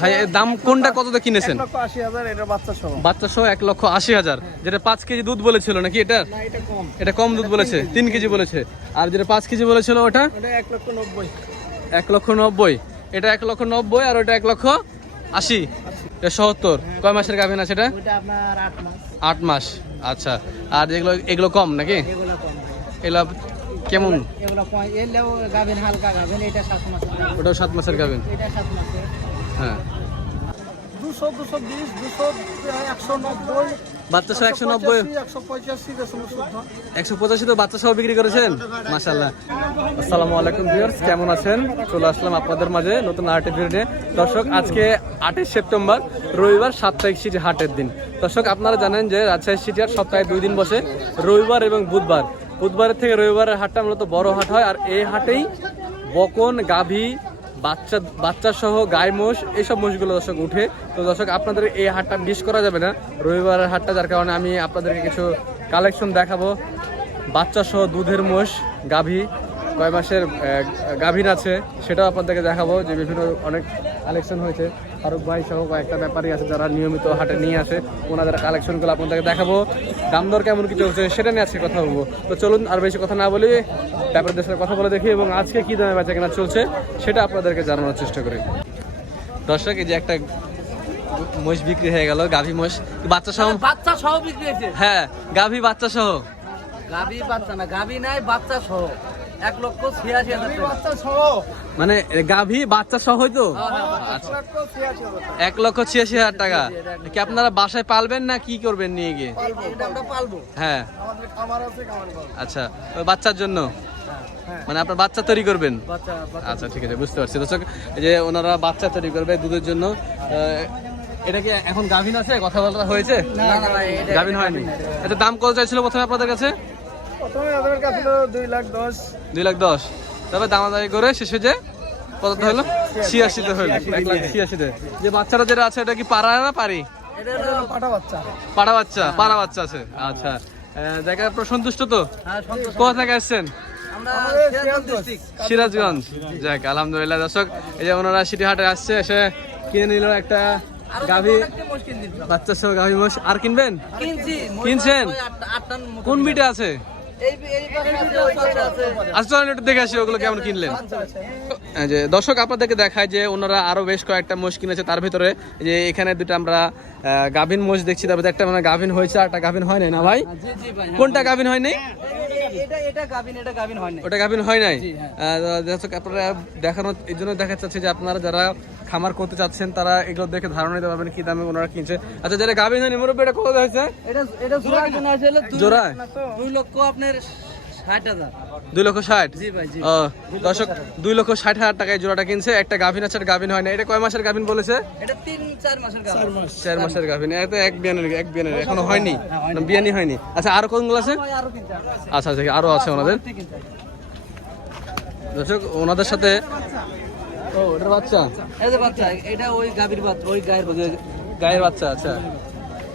ভাই দাম কোনটা কত কিনেছেন? বাচ্চা সহ। বাচ্চা সহ এক লক্ষ আশি হাজার। যেটা পাঁচ কেজি দুধ বলেছিল নাকি এটা? এটা কম। দুধ বলেছে তিন কেজি। বলেছে। আর যেটা পাঁচ কেজি বলেছিল ওটা? এক লক্ষ নব্বই। এক লক্ষ নব্বই। এটা এক লক্ষ নব্বই আর ওটা এক লক্ষ আশি। এটা সত্তর। কয় মাসের গাভিন আছে এটা আট মাস। আচ্ছা। আর যেগুলো এগুলো কম নাকি? এগুলো কেমন? এগুলো এটা সাত মাসের গাভিন হ্যাঁ। দুশো দুশো বিশ দুশো একশো নব্বই বাচ্চা সহ একশো নব্বই। একশো পঁচাশি তো বাচ্চা সহ বিক্রি করেছেন? মাসাল্লাহ আসসালামু আলাইকুম ভিউয়ার্স কেমন আছেন? চলে আসলাম আপনাদের মাঝে নতুন আর্টের ভিডিও দর্শক আজকে আটই সেপ্টেম্বর রবিবার সাপ্তাহিক সিটি হাটের দিন। দর্শক আপনারা জানেন যে রাজশাহী সিটি হাট সপ্তাহে দুই দিন বসে রবিবার এবং বুধবার। বুধবারের থেকে রবিবারের হাটটা মূলত বড় হাট হয় আর এই হাটেই বকন গাভী বাচ্চা বাচ্চা সহ গায়ে মোষ এইসব মোষগুলো দর্শক উঠে। তো দর্শক, আপনাদের এই হাটটা মিস করা যাবে না। রবিবারের হাটটা, যার কারণে আমি আপনাদেরকে কিছু কালেকশন দেখাবো। বাচ্চা সহ দুধের মোষ, গাভী, কয় মাসের গাভীর আছে, সেটাও আপনাদেরকে দেখাবো, যে বিভিন্ন অনেক কালেকশন হয়েছে। ফারুক ভাই সহ কয়েকটা ব্যাপারই আছে যারা নিয়মিত হাটে নিয়ে আসে। ওনাদের কালেকশনগুলো আপনাদেরকে দেখাবো। দাম দর কেমন কি চলছে সেটা নিয়ে আজকে কথা বলব। তো চলুন আর বেশি কথা না বলি ব্যাপারদের সাথে কথা বলে দেখি এবং আজকে কি দামে বেচা কেনা চলছে সেটা আপনাদেরকে জানানোর চেষ্টা করি। দর্শক এই যে একটা মোষ বিক্রি হয়ে গেল গাভী মোষ বাচ্চা সহ? বাচ্চা সহ বিক্রি হয়েছে। হ্যাঁ গাভী বাচ্চা সহ। গাভী বাচ্চা না গাবি নাই বাচ্চা সহ। এক লক্ষ ছিয়াশি মানে গাভী বাচ্চা সহই তো? ছিয়াশি হাজার এক লক্ষ ছিয়াশি হাজার টাকা। কি আপনারা বাসায় পালবেন না কি করবেন নিয়ে গিয়ে? হ্যাঁ। আচ্ছা বাচ্চার জন্য? হ্যাঁ মানে আপনার বাচ্চা তৈরি করবেন? আচ্ছা ঠিক আছে বুঝতে পারছি। দর্শক যে ওনারা বাচ্চা তৈরি করবে দুধের জন্য এটা কি এখন গাভিন আছে? কথা বলা হয়েছে? না না গাভিন হয়নি। আচ্ছা দাম কত চাইছিল প্রথমে আপনাদের কাছে? প্রথমে আমাদের কাছে তো দুই লাখ দশ। দুই লাখ দশ। তবে দামাদামি করে শেষে যে কত হলো ছিয়াশিতে হলো। এক লাখ ছিয়াশিতে। যে বাচ্চারা যেটা আছে এটা কি পারা না পারি পাটা বাচ্চা। পাড়া বাচ্চা পাড়া বাচ্চা আছে। আচ্ছা। দেখে আপনার সন্তুষ্ট তো? হ্যাঁ কোথা থেকে আসছেন? সিরাজগঞ্জ ডিস্ট্রিক্ট। সিরাজগঞ্জ। যাক আলহামদুলিল্লাহ। দর্শক এই যে ওনারা সিটি হাটে আসছে এসে কিনে নিল একটা গাভী বাচ্চা সহ গাভী মোষ। আর কিনবেন? কিনছেন? কোন বিটা আছে? আচ্ছা একটু দেখে আসি ওগুলো কেমন কিনলেন। যে দর্শক আপনাদেরকে দেখায় যে ওনারা আরও বেশ কয়েকটা মোষ কিনেছে। তার ভিতরে যে এখানে দুটো আমরা গাভীন মোষ দেখছি। তার ভিতরে একটা মানে গাভীন হয়েছে আর একটা গাভীন হয় নাই না ভাই? ভাই কোনটা গাভীন হয় নাই? এটা এটা গাবিন এটা গাবিন হয় ওটা গাভীন হয় নাই? হ্যাঁ। আপনারা দেখানোর এই জন্য দেখা যাচ্ছে যে আপনারা যারা খামার করতে চাচ্ছেন তারা এগুলো দেখে ধারণা নিতে পারবেন কি দামে ওনারা কিনছে। আচ্ছা যারা গাভীন হয়নি মুরব্বী এটা কত হয়েছে? এটা এটা জোড়া দুই- লক্ষ আপনার দুই লক্ষ ষাট? জি ভাই জি। ও দর্শক দুই লক্ষ ষাট হাজার টাকায় জোড়াটা কিনছে। একটা গাভিন আছে গাভিন হয় না। এটা কয় মাসের গাভিন বলেছে? চার মাসের গাভিন। এটা এক বিয়ানের এক বিয়ানের এখনও হয়নি। না, বিয়ানি হয়নি। আচ্ছা আরও কোনগুলো আছে? আচ্ছা আচ্ছা আরও আছে ওনাদের। দর্শক ওনাদের সাথে ও ওটার বাচ্চা? এই যে বাচ্চা এটা ওই গাভীর বাচ্চা ওই গায়ের গায়ের বাচ্চা আচ্ছা।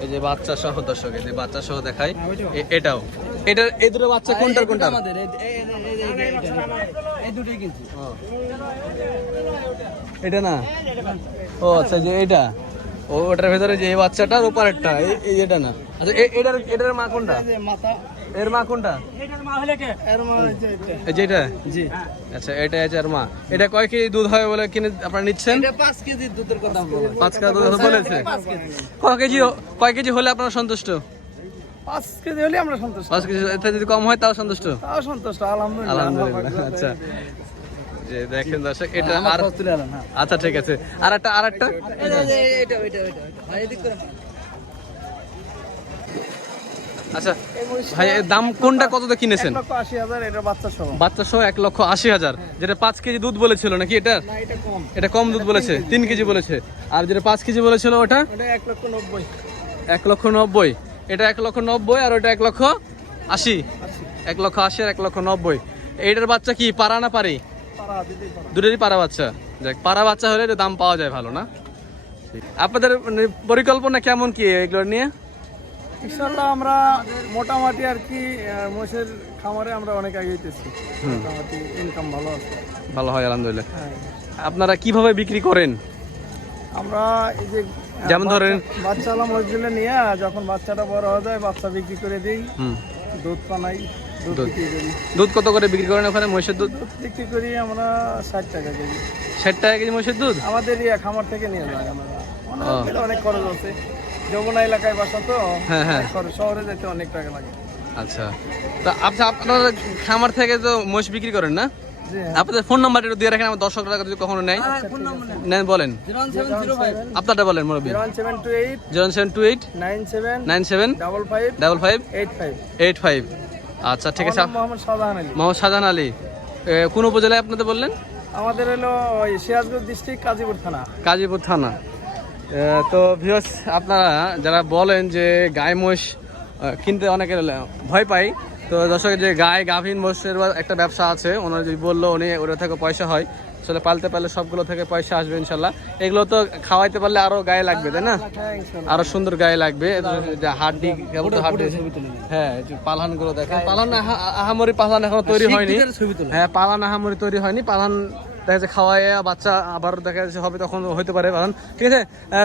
এই যে বাচ্চা সহ দর্শক এই যে বাচ্চা সহ দেখাই। এটাও। এটার এই দুটো বাচ্চা কোনটার কোনটা আমাদের এই দুটোই কিনছি এটা না? ও আচ্ছা যে এটা ও ওটার ভেতরে যে এই বাচ্চাটা ওপারেরটা এই- এই এটা না? আচ্ছা এ- এটার এটার মা কোনটা? এই যে মাথা। এর মা কোনটা? এটার মা হলে কে? এর মা হচ্ছে এটা। এই যেটা জি। আচ্ছা এটা আছে আর মা। এটা কয় কেজি দুধ হবে বলে কিনে আপনারা নিচ্ছেন? পাঁচ কেজি দুধের কথা পাঁচ কেজি। দুধ বলেছে? কয় কেজি কয় কেজি হলে আপনারা সন্তুষ্ট? পাঁচ কেজি হলে আমরা সন্তুষ্ট। পাঁচ কেজি এতে যদি কম হয় তাও সন্তুষ্ট? তাও সন্তুষ্ট আলহামদুলিল্লাহ। আলহামদুলিল্লাহ আচ্ছা। যে দেখেন দর্শক এটা আর তুলে আলাম হ্যাঁ। আচ্ছা ঠিক আছে। আর একটা আর একটা এটা এটা এটা এটা। এটা ভাই এদিক করে। আচ্ছা ভাই দাম কোনটা কত দিয়ে কিনেছেন এটা বাচ্চা সহ। বাচ্চা সহ এক লক্ষ আশি হাজার। যেটা পাঁচ কেজি দুধ বলেছিল নাকি এটা? না এটা কম। এটা কম দুধ বলেছে তিন কেজি। বলেছে। আর যেটা পাঁচ কেজি বলেছিল ওটা? এটা এক লক্ষ নব্বই। এক লক্ষ নব্বই। এটা এক লক্ষ নব্বই আর ওটা এক লক্ষ আশি। এক লক্ষ আশি আর এক লক্ষ নব্বই। এইটার বাচ্চা কি পারা না পারি দুটোরই পারা বাচ্চা। দেখ পারা বাচ্চা হলে এর দাম পাওয়া যায় ভালো না? আপনাদের মানে পরিকল্পনা কেমন কি এগুলো নিয়ে? ইনশাল্লাহ আমরা মোটামুটি আর কি মোষের খামারে আমরা অনেক আগেইতেছি মোটামুটি ইনকাম ভালো আছে। ভালো হয় আলহামদুলিল্লাহ। হ্যাঁ। আপনারা কীভাবে বিক্রি করেন? আমরা এই যে যেমন ধরেন- বাচ্চা- বাচ্চা আলা মসজিদে নিয়ে যখন বাচ্চাটা বড় হয়ে যায় বাচ্চা বিক্রি করে দিই। দুধ পানাই দুধ কত করে বিক্রি করেন ওখানে মহিষের দুধ? বিক্রি করি আমরা ষাট টাকা কেজি। ষাট টাকা কেজি মহিষের দুধ? আমাদের খামার থেকে নিয়ে যায়। আমরা অনেক খরচ আছে। যমুনা এলাকায় বাসা তো হ্যাঁ, হ্যাঁ। অনেক শহরে যেতে অনেক টাকা লাগে। আচ্ছা। তা আচ্ছা আপনারা খামার থেকে তো মহিষ বিক্রি করেন না? আপনাদের ফোন নাম্বারটা একটু দিয়ে রাখেন আমার দর্শকরা যদি কখনো নেয়। নেন। বলেন। আপনারটা বলেন মুরব্বী। Zero seven two eight. Nine seven. Double five. Eight five. আচ্ছা ঠিক আছে। মোহাম্মদ শাহজাহান আলী। কোন উপজেলায় আপনাদের বললেন? আমাদের হলো সিরাজগঞ্জ ডিস্ট্রিক্ট কাজীপুর থানা। কাজীপুর থানা। তো ভিউস আপনারা যারা বলেন যে গায়ে মোষ কিনতে অনেকে ভয় পাই তো দর্শক যে গায়ে গাভীন মোষের একটা ব্যবসা আছে ওনারা যদি বলল উনি ওটা থেকে পয়সা হয় আসলে পালতে পারলে সবগুলো থেকে পয়সা আসবে ইনশাল্লাহ। এগুলো তো খাওয়াইতে পারলে আরও গায়ে লাগবে তাই না? আরও সুন্দর গায়ে লাগবে হাড্ডি তো হাড্ডি হ্যাঁ পালানগুলো দেখেন। পালান আহামরি পালান এখনও তৈরি হয়নি। হ্যাঁ পালান আহামরি তৈরি হয়নি পালান দেখা যাচ্ছে খাওয়ায় বাচ্চা আবার দেখা যাচ্ছে হবে তখন হইতে পারে কারণ ঠিক আছে?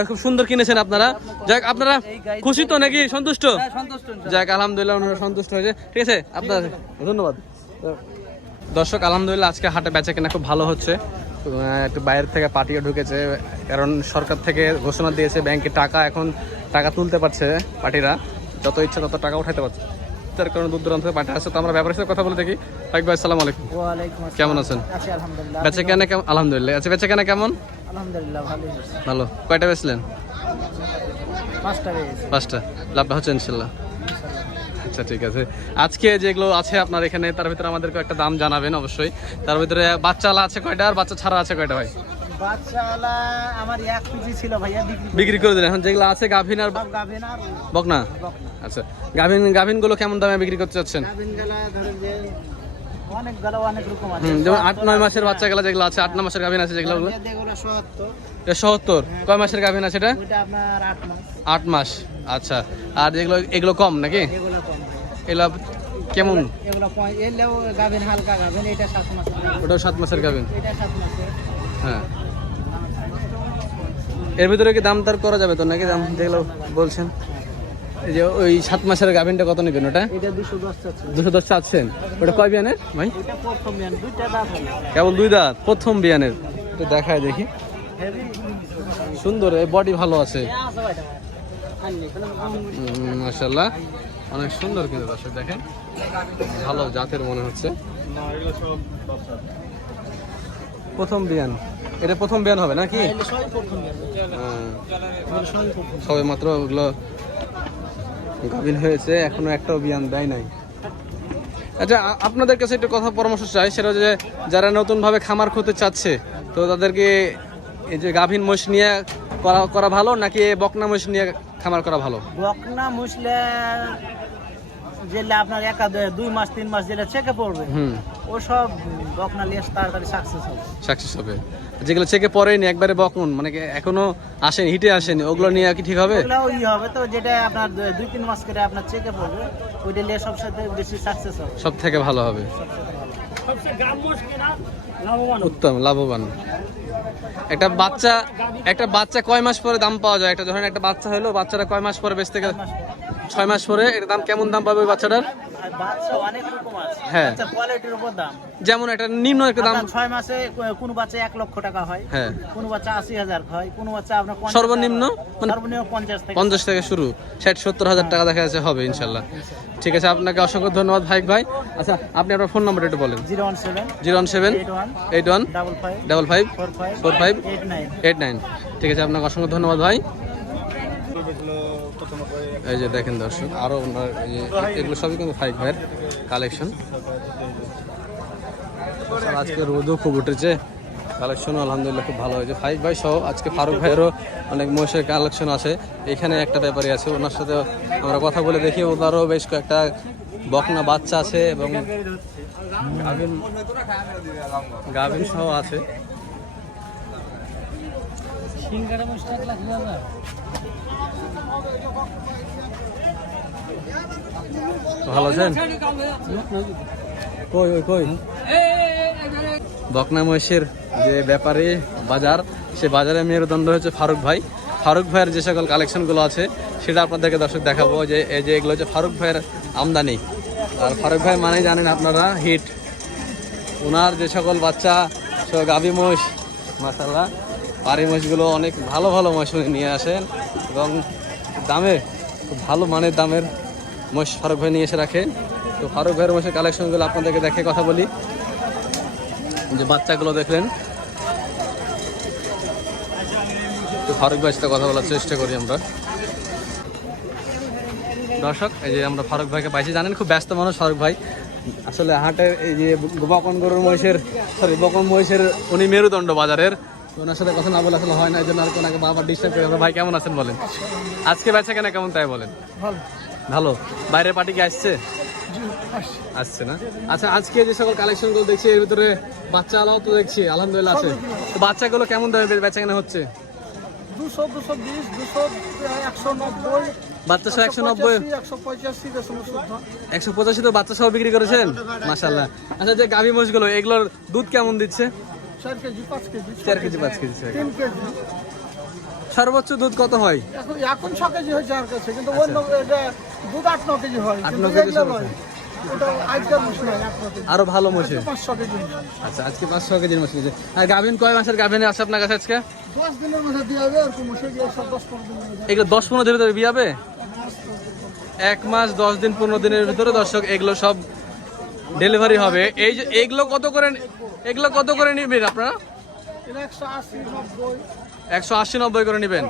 খুব সুন্দর কিনেছেন আপনারা। যাক আপনারা খুশি তো নাকি? সন্তুষ্ট? যাক আলহামদুলিল্লাহ ওনারা সন্তুষ্ট হয়েছে। ঠিক আছে আপনার ধন্যবাদ। দর্শক আলহামদুলিল্লাহ আজকে হাটে বেচা কেনা খুব ভালো হচ্ছে। একটু বাইরে থেকে পার্টিও ঢুকেছে কারণ সরকার থেকে ঘোষণা দিয়েছে ব্যাংকে টাকা এখন টাকা তুলতে পারছে পার্টিরা। যত ইচ্ছা তত টাকা উঠাইতে পারছে। তার কারণে দূর দূরান্ত থেকে পার্টি আসছে তো আমরা ব্যাপারের সাথে কথা বলে দেখি। ফাইক ভাই আসসালামু আলাইকুম। কেমন আছেন? আছি আলহামদুলিল্লাহ। বেচা কেনা কেমন? আলহামদুলিল্লাহ। আচ্ছা বেচা কেনা কেমন? আলহামদুলিল্লাহ ভালোই ভালো। কয়টা বেচলেন? পাঁচটা লাভটা হচ্ছে ইনশাল্লাহ। আচ্ছা ঠিক আছে। আজকে যেগুলো আছে আপনার এখানে তার ভিতরে আমাদেরকে একটা দাম জানাবেন অবশ্যই। তার ভিতরে বাচ্চালা আছে কয়টা আর বাচ্চা ছাড়া আছে কয়টা ভাই? আমার এক কেজি ছিল ভাইয়া বিক্রি করে দিলেন। এখন যেগুলো আছে গাভিন আর গাভিন আর বকনা? আচ্ছা। গাভিন গাভিনগুলো কেমন দামে বিক্রি করতে চাচ্ছেন? গাভিন গেলা ধরেন যে অনেক গেলা অনেক রকম আছে। যেমন আট নয় মাসের বাচ্চা গুলো যেগুলো আছে আট নয় মাসের গাভিন আছে যেগুলো? যেগুলো সত্তর। এটা সত্তর। কয় মাসের গাভিন আছে এটা? আপনার আট মাস। আচ্ছা। আর যেগুলো এগুলো কম নাকি? এগুলো কম এগুলো কেমন? এগুলো গাভিন হালকা গাভিন এটা সাত মাসের গাভিন। এটা মাসের। হ্যাঁ। এর ভিতরে কি দাম দর করা যাবে তো নাকি? দাম যেগুলো বলছেন। এই যে ওই সাত মাসের গাভিনটা কত নেবেন ওটা? দুশো দশ চাচ্ছে। চাচ্ছেন। ওটা কয় বিয়ানের? ভাই? কেবল দুই দাঁত প্রথম বিয়ানের। একটু দেখায় দেখি। সুন্দর এই বডি ভালো আছে। ভাইটা মাসাল্লাহ অনেক সুন্দর কিন্তু দর্শক দেখেন। ভালো জাতের মনে হচ্ছে। প্রথম বিয়ান। এটা প্রথম বিয়ান হবে নাকি? হ্যাঁ প্রথম সবে মাত্র ওগুলো গাভিন হয়েছে এখনও একটাও বিয়ান দেয় নাই। আচ্ছা আপনাদের কাছে একটা কথা পরামর্শ চাই সেটা যে যারা নতুনভাবে খামার করতে চাচ্ছে তো তাদেরকে এই যে গাভিন মোষ নিয়ে করা করা ভালো নাকি বকনা মোষ নিয়ে খামার করা ভালো? বকনা মুসলে যেটা আপনার একা দুই মাস তিন মাস যেটা চেকে পড়বে। হুম। ও সব বকনা লিয়ে তাড়াতাড়ি সাকসেস হবে। সাকসেস হবে। যেগুলো চেকে পড়েনি একবারে বকুন মানে কি এখনও আসেনি হিটে আসেনি ওগুলো নিয়ে আর কি ঠিক হবে? ওগুলো ওই হবে তো যেটা আপনার দুই তিন মাস করে আপনার চেকে পড়বে ওইটা লিয়ে সবসাথে বেশি সাকসেস হবে। সব থেকে ভালো হবে। সবচেয়ে গ্রাম্য লাভবান। উত্তম লাভবান। একটা বাচ্চা একটা বাচ্চা কয় মাস পরে দাম পাওয়া যায়? একটা যখন একটা বাচ্চা হলো, বাচ্চাটা কয় মাস পরে বেচতে গেলে? ছয় মাস পরে। এটা দাম কেমন দাম পাবে ওই বাচ্চাটার? হ্যাঁ। কোয়ালিটির উপর দাম? যেমন একটা নিম্ন একটা দাম ছয় মাসে কোনো বাচ্চা এক লক্ষ টাকা হয়। হ্যাঁ। কোনো বাচ্চা আশি হাজার হয় কোনো বাচ্চা আপনার সর্বনিম্ন? মানে- সর্বনিম্ন পঞ্চাশ থেকে পঞ্চাশ থেকে শুরু। ষাট সত্তর হাজার টাকা দেখা যাচ্ছে হবে ইনশাল্লাহ। ঠিক আছে আপনাকে অসংখ্য ধন্যবাদ ভাইক ভাই। আচ্ছা আপনি আপনার ফোন নাম্বার একটু বলেন। Zero one seven. Zero one seven. Eight one. Double five. Double five. Four five. Eight nine. ঠিক আছে আপনাকে অসংখ্য ধন্যবাদ ভাই। এই যে দেখেন দর্শক, আরও ওনার এগুলো সবই কিন্তু ফাইক ভাইয়ের কালেকশন। আজকে রোদও খুব উঠেছে। কালেকশন আলহামদুলিল্লাহ খুব ভালো হয়েছে। ফাইক ভাই সহ আজকে ফারুক ভাইয়েরও অনেক মহিষের কালেকশন আছে। এখানে একটা ব্যাপারী আছে, ওনার সাথে আমরা কথা বলে দেখি। ওনারও বেশ কয়েকটা বকনা বাচ্চা আছে এবং গাভিন গাভিন সহ আছে। ভালো বকনা মহিষের যে ব্যাপারে বাজার, সে বাজারে মেরুদণ্ড হচ্ছে ফারুক ভাই। ফারুক ভাইয়ের যে সকল কালেকশনগুলো আছে, সেটা আপনাদেরকে দর্শক দেখাবো যে, এই যে এগুলো হচ্ছে ফারুক ভাইয়ের আমদানি। আর ফারুক ভাই মানে জানেন আপনারা, হিট। ওনার যে সকল বাচ্চা গাভী মহিষ মাসাল্লাহ পাড়ি মহিষগুলো অনেক ভালো ভালো উনি নিয়ে আসেন। এবং দামে, খুব ভালো মানের দামের মহিষ ফারুক ভাই নিয়ে এসে রাখে। তো ফারুক ভাইয়ের মহিষের কালেকশনগুলো আপনাদেরকে দেখে কথা বলি। যে বাচ্চাগুলো দেখলেন। তো ফারুক ভাইয়ের সাথে কথা বলার চেষ্টা করি আমরা। দর্শক, এই যে আমরা ফারুক ভাইকে পাইছি, জানেন খুব ব্যস্ত মানুষ ফারুক ভাই। আসলে হাটের এই যে বকন গরুর মহিষের সরি বকন মহিষের উনি মেরুদণ্ড বাজারের। তো ওনার সাথে কথা না বলে আসলে হয় না এই জন্য আর কোনাকে বারবার ডিস্টার্ব করে। ভাই কেমন আছেন বলেন? আজকে বেচা কেনা কেমন তাই বলেন? ভালো। বাইরের পার্টি কি আসছে? আসছে। না? আচ্ছা আজকে যে সকল কালেকশনগুলো দেখছি এর ভিতরে বাচ্চা আলাও তো দেখছি আলহামদুলিল্লাহ আছে। তো বাচ্চাগুলো কেমন দামে বেচা কেনা হচ্ছে? দুশো দুশো বিশ দুশো একশো নব্বই। বাচ্চা সহ একশো নব্বই? একশো পঁচাশি দশমিক চোদ্দ একশো পঁচাশি তো বাচ্চা সহ বিক্রি করেছেন? মাসাল্লাহ আচ্ছা যে গাভী মহিষগুলো এগুলোর দুধ কেমন দিচ্ছে? চার কেজি পাঁচ কেজি চার কেজি পাঁচ কেজি কেজি। তিন কেজি। সর্বোচ্চ দুধ কত হয়? এখন ছ কেজি হয়েছে আর কাছে কিন্তু অন্য দুধ আট ন কেজি হয় আট ন কিন্তু কেজি মুশ আরও ভালো মহিষে পাঁচ ছ কেজি আচ্ছা আজকে পাঁচশো কেজির নিয়েছে আর গাভিন কয় মাসের গাভিন আছে আপনার কাছে আজকে? মুশে এগুলো দশ পনেরো দিনের ভিতরে বিয়াবে এক মাস দশ দিন পনেরো দিনের ভিতরে দর্শক এগুলো সব ডেলিভারি হবে। এই যে এগুলো কত করে এগুলো কত করে নিবেন আপনারা? একশো আশি নব্বই। করে নেবেন।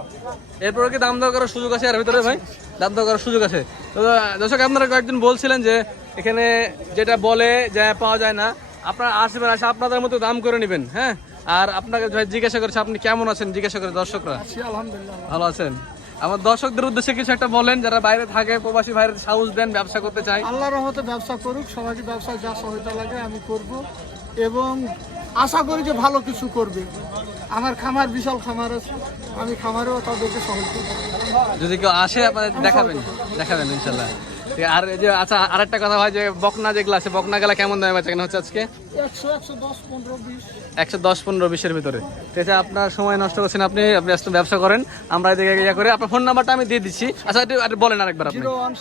এরপরে কি দাম দর করার সুযোগ আছে এর ভিতরে ভাই? দাম দর করার সুযোগ আছে? তো দর্শক আপনারা কয়েকদিন বলছিলেন যে এখানে যেটা বলে যে পাওয়া যায় না আপনারা আসবেন আসে আপনাদের মতো দাম করে নেবেন হ্যাঁ? আর আপনাকে জিজ্ঞাসা করেছে আপনি কেমন আছেন? জিজ্ঞাসা করে দর্শকরা। আলহামদুলিল্লাহ ভালো। আছেন? আমার দর্শকদের উদ্দেশ্যে কিছু একটা বলেন যারা বাইরে থাকে প্রবাসী বাইরে সাহস দেন ব্যবসা করতে চায়। আল্লাহর রহমতে ব্যবসা করুক সবাইকে ব্যবসায় যা সহায়তা লাগে আমি করব। এবং আশা করি যে ভালো কিছু করবে। আমার খামার বিশাল খামার আছে। আমি খামারেও তাদেরকে সহজ যদি কেউ আসে আপনাদের দেখাবেন। দেখাবেন ইনশাল্লাহ। আর যে আচ্ছা আরেকটা কথা হয় যে বকনা যেগুলো আছে বকনা গেলা কেমন দামে বেচা কেনা হচ্ছে আজকে? একশো দশ পনেরো বিশের ভিতরে। ঠিক আছে আপনার সময় নষ্ট করছেন আপনি ব্যস্ত ব্যবসা করেন আমরা এদিকে ইয়ে করে আপনার ফোন নাম্বারটা আমি দিয়ে দিচ্ছি। আচ্ছা একটু একটু বলেন আরেকবার আপনি। Zero one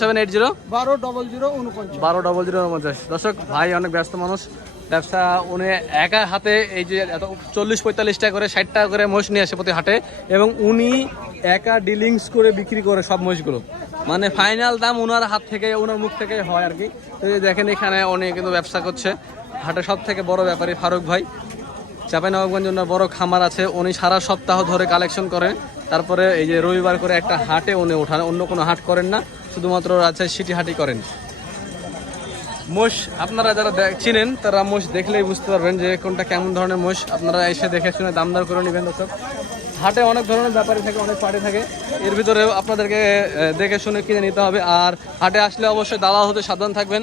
seven eight zero বারো ডবল জিরো উনপঞ্চাশ। বারো ডবল জিরো উনপঞ্চাশ। দর্শক ভাই অনেক ব্যস্ত মানুষ। ব্যবসা উনি একা হাতে এই যে এত চল্লিশ পঁয়তাল্লিশ টাকা করে ষাট টাকা করে মোষ নিয়ে আসে প্রতি হাটে এবং উনি একা ডিলিংস করে বিক্রি করে সব মোষগুলো মানে ফাইনাল দাম ওনার হাত থেকে ওনার মুখ থেকে হয় আর কি। তো দেখেন এখানে উনি কিন্তু ব্যবসা করছে। হাটে সব থেকে বড় ব্যাপারী ফারুক ভাই। চাঁপাইনবাবগঞ্জ ওনার বড় খামার আছে। উনি সারা সপ্তাহ ধরে কালেকশন করেন। তারপরে এই যে রবিবার করে একটা হাটে উনি ওঠান। অন্য কোনো হাট করেন না। শুধুমাত্র রাজশাহী সিটি হাটই করেন। মোষ আপনারা যারা চিনেন, তারা মোষ দেখলেই বুঝতে পারবেন যে কোনটা কেমন ধরনের মোষ। আপনারা এসে দেখে শুনে দাম দর করে নেবেন দর্শক। হাটে অনেক ধরনের ব্যাপারী থাকে, অনেক পাড়ি থাকে। এর ভিতরে আপনাদেরকে দেখে শুনে কিনে নিতে হবে। আর হাটে আসলে অবশ্যই দালাল হতে সাবধান থাকবেন।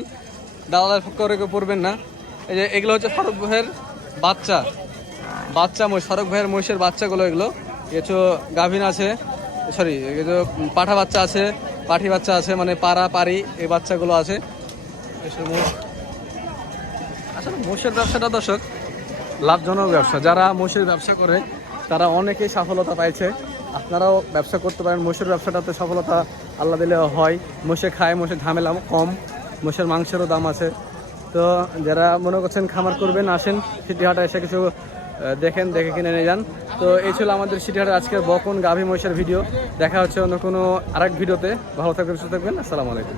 দালালের করে কেউ পড়বেন না। এই যে এগুলো হচ্ছে ফারুক ভাইয়ের বাচ্চা। বাচ্চা মহিষ ফারুক ভাইয়ের মহিষের বাচ্চাগুলো এগুলো। কিছু গাভিন আছে, সরি কিছু পাঠা বাচ্চা আছে, পাঠি বাচ্চা আছে মানে পাড়া পাড়ি এই বাচ্চাগুলো আছে। মোষ আসলে মোষের ব্যবসাটা দর্শক, লাভজনক ব্যবসা। যারা মোষের ব্যবসা করে, তারা অনেকেই সফলতা পাইছে। আপনারাও ব্যবসা করতে পারেন। মোষের ব্যবসাটাতে সফলতা আল্লাহ দিলে হয়। মোষে খায় মোষের ঝামেলা কম। মোষের মাংসেরও দাম আছে। তো যারা মনে করছেন খামার করবেন, আসেন সিটিহাটা এসে কিছু দেখেন, দেখে কিনে নিয়ে যান। তো এই ছিল আমাদের সিটিহাটের আজকের বকন গাভী মহিষের ভিডিও। দেখা হচ্ছে অন্য কোনো আরেক ভিডিওতে। ভালো থাকবেন, সুস্থ থাকবেন। আসসালামু আলাইকুম।